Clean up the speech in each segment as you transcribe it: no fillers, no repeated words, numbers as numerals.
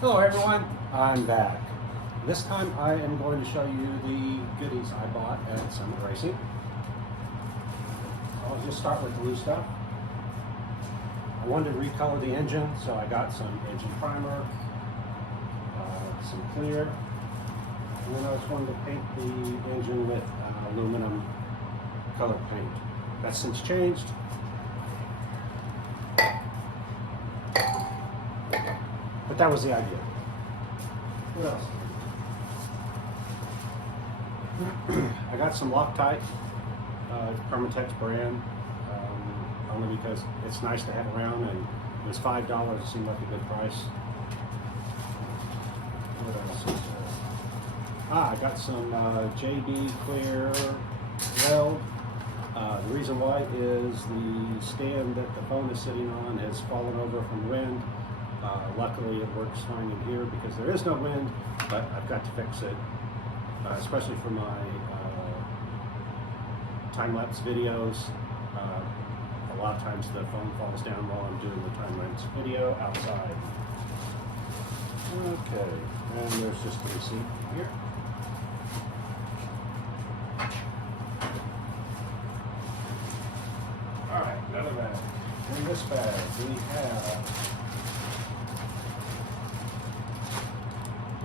Hello everyone, I'm back. This time I am going to show you the goodies I bought at Summit Racing. I'll just start with the loose stuff. I wanted to recolor the engine, so I got some engine primer, some clear, and then I just wanted to paint the engine with aluminum color paint. That's since changed. But that was the idea. What else? I got some Loctite, Permatex brand, only because it's nice to have around, and it was $5. It seemed like a good price. What else is there? I got some JB Clear weld. The reason why is the stand that the phone is sitting on has fallen over from wind. Luckily it works fine in here because there is no wind, but I've got to fix it, especially for my time-lapse videos. A lot of times the phone falls down while I'm doing the time-lapse video outside. Okay, and there's just the receipt here. Alright, another bag. In this bag we have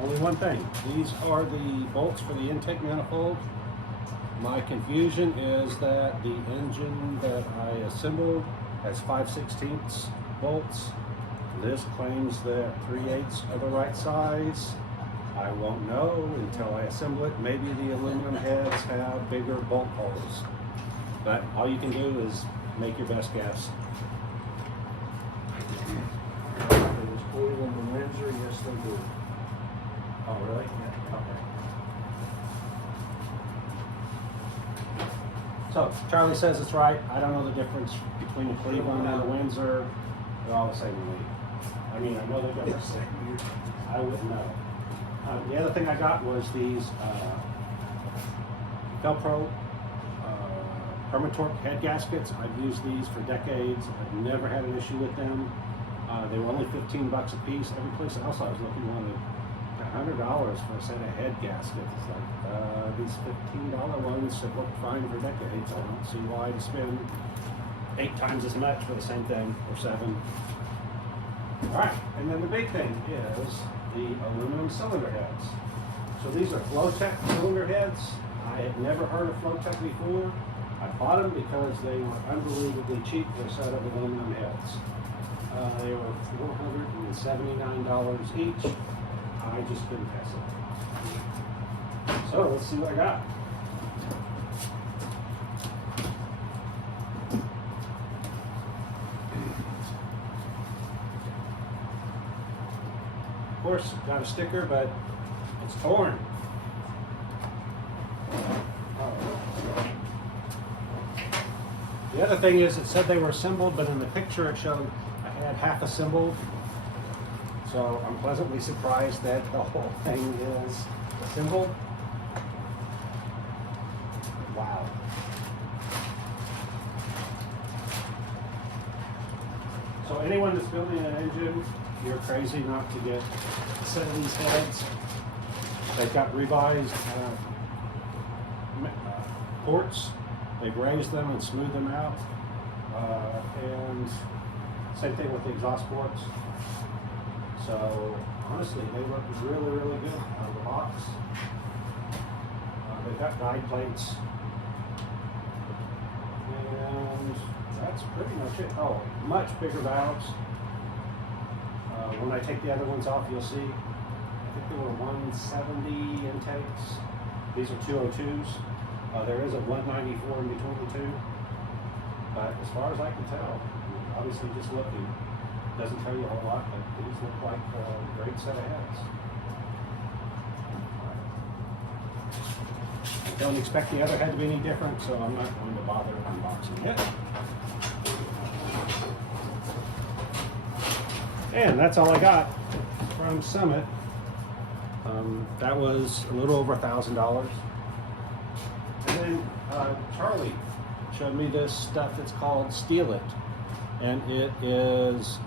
only one thing. These are the bolts for the intake manifold. My confusion is that the engine that I assembled has 5/16 bolts. This claims that 3/8 are the right size. I won't know until I assemble it. Maybe the aluminum heads have bigger bolt holes. But all you can do is make your best guess. There's oil in the Windsor, yes they do. Oh, really? Yeah. Okay. So, Charlie says it's right. I don't know the difference between a Cleveland and a Windsor. They're all the same to me. I mean, I know the difference. I wouldn't know. The other thing I got was these Velcro Permatorque head gaskets. I've used these for decades. I've never had an issue with them. They were only $15 a piece. Every place else I was looking wanted $100 for a set of head gaskets. It's like these $15 ones have worked fine for decades. I don't see why to spend 8 times as much for the same thing, or 7. All right, and then the big thing is the aluminum cylinder heads. So these are Flowtech cylinder heads. I had never heard of Flowtech before. I bought them because they were unbelievably cheap for a set of aluminum heads. They were $479 each. I just couldn't pass it. So let's see what I got. Of course, got a sticker, but it's torn. The other thing is, it said they were assembled, but in the picture it showed I had half assembled. So I'm pleasantly surprised that the whole thing is assembled. Wow. So anyone that's building an engine, you're crazy not to get a set of these heads. They've got revised ports. They've raised them and smoothed them out. And same thing with the exhaust ports. So honestly, they look really, really good out of the box. They've got guide plates. And that's pretty much it. Oh, much bigger valves. When I take the other ones off, you'll see, I think there were 170 intakes. These are 202s. There is a 194 in between the two. But as far as I can tell, obviously just looking, doesn't tell you a whole lot, but these look like a great set of heads. I don't expect the other head to be any different, so I'm not going to bother unboxing it. And that's all I got from Summit. That was a little over $1,000. And then Charlie showed me this stuff that's called Steel It. And it is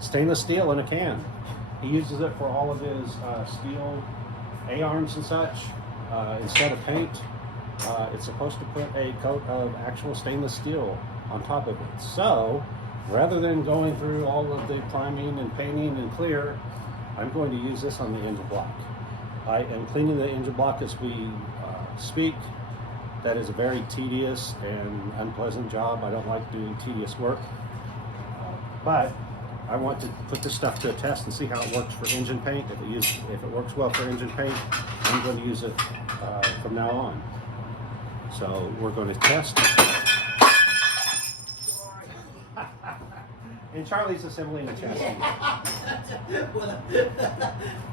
stainless steel in a can. He uses it for all of his steel A-arms and such. Instead of paint, it's supposed to put a coat of actual stainless steel on top of it. So, rather than going through all of the priming and painting and clear, I'm going to use this on the engine block. I am cleaning the engine block as we speak. That is a very tedious and unpleasant job. I don't like doing tedious work. But I want to put this stuff to a test and see how it works for engine paint. If it works well for engine paint, I'm going to use it from now on. So we're going to test. And Charlie's assembling a chassis.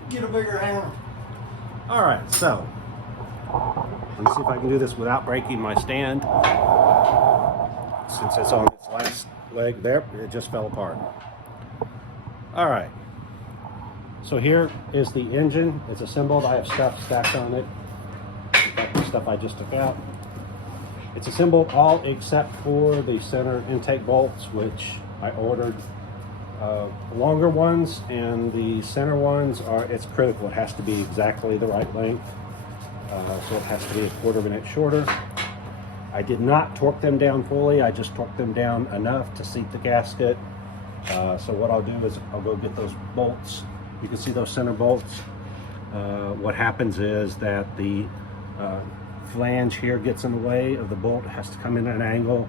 Get a bigger hammer. All right, so let me see if I can do this without breaking my stand. Since it's on its last leg there, it just fell apart. All right, so here is the engine. It's assembled. I have stuff stacked on it. Got the stuff I just took out. It's assembled all except for the center intake bolts, which I ordered longer ones, and the center ones it's critical. It has to be exactly the right length. So it has to be a 1/4 inch shorter. I did not torque them down fully. I just torqued them down enough to seat the gasket. So what I'll do is I'll go get those bolts. You can see those center bolts. What happens is that the flange here gets in the way of the bolt. It has to come in at an angle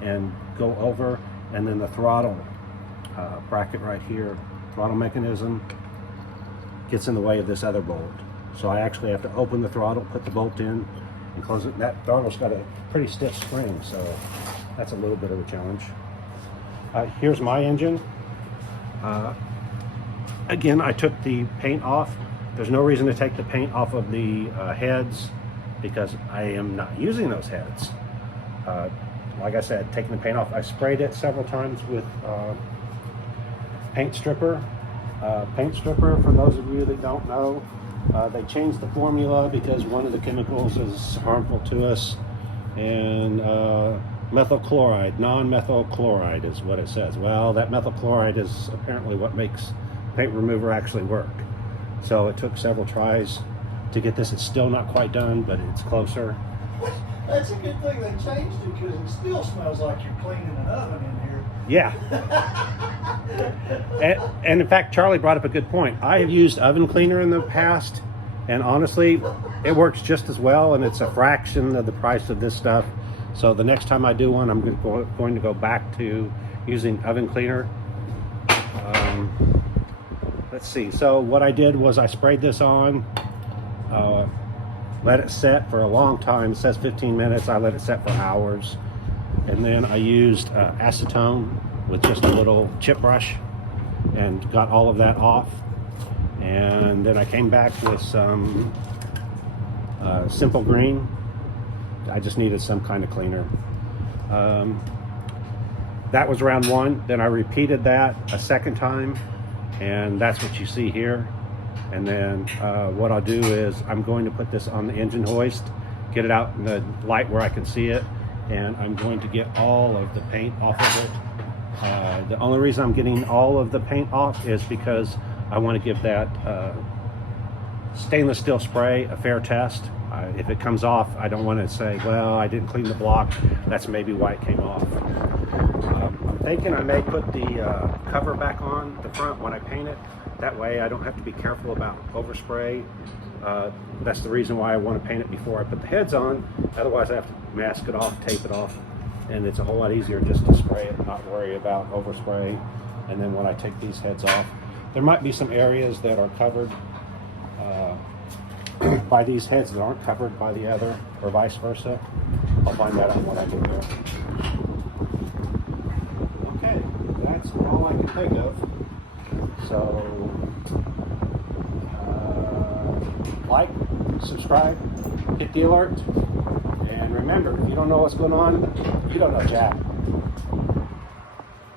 and go over, and then the throttle bracket right here, throttle mechanism, gets in the way of this other bolt. So I actually have to open the throttle, put the bolt in, and close it. That throttle's got a pretty stiff spring, so that's a little bit of a challenge. Here's my engine. Again, I took the paint off. There's no reason to take the paint off of the heads because I am not using those heads. Like I said, taking the paint off, I sprayed it several times with paint stripper. Paint stripper, for those of you that don't know, they changed the formula because one of the chemicals is harmful to us, and methyl chloride, non-methyl chloride is what it says. Well, that methyl chloride is apparently what makes paint remover actually work. So it took several tries to get this. It's still not quite done, but it's closer. That's a good thing they changed it, because it still smells like you're cleaning an oven in here. Yeah. and in fact, Charlie brought up a good point. I have used oven cleaner in the past, and honestly, it works just as well, and it's a fraction of the price of this stuff. So the next time I do one, I'm going to go back to using oven cleaner. Let's see. So what I did was I sprayed this on, let it set for a long time. It says 15 minutes. I let it set for hours. And then I used acetone with just a little chip brush and got all of that off. And then I came back with some Simple Green. I just needed some kind of cleaner. That was round one. Then I repeated that a second time, and that's what you see here. And then what I'll do is I'm going to put this on the engine hoist, get it out in the light where I can see it, and I'm going to get all of the paint off of it. The only reason I'm getting all of the paint off is because I want to give that stainless steel spray a fair test. If it comes off, I don't want to say, well, I didn't clean the block. That's maybe why it came off. I'm thinking I may put the cover back on the front when I paint it. That way I don't have to be careful about overspray. That's the reason why I want to paint it before I put the heads on. Otherwise I have to mask it off, tape it off, and it's a whole lot easier just to spray it and not worry about overspray. And then when I take these heads off, there might be some areas that are covered by these heads that aren't covered by the other, or vice versa. I'll find that out when I get there. Okay, that's all I can think of. So, like, subscribe, hit the alert, and remember, if you don't know what's going on, you don't know jack.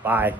Bye.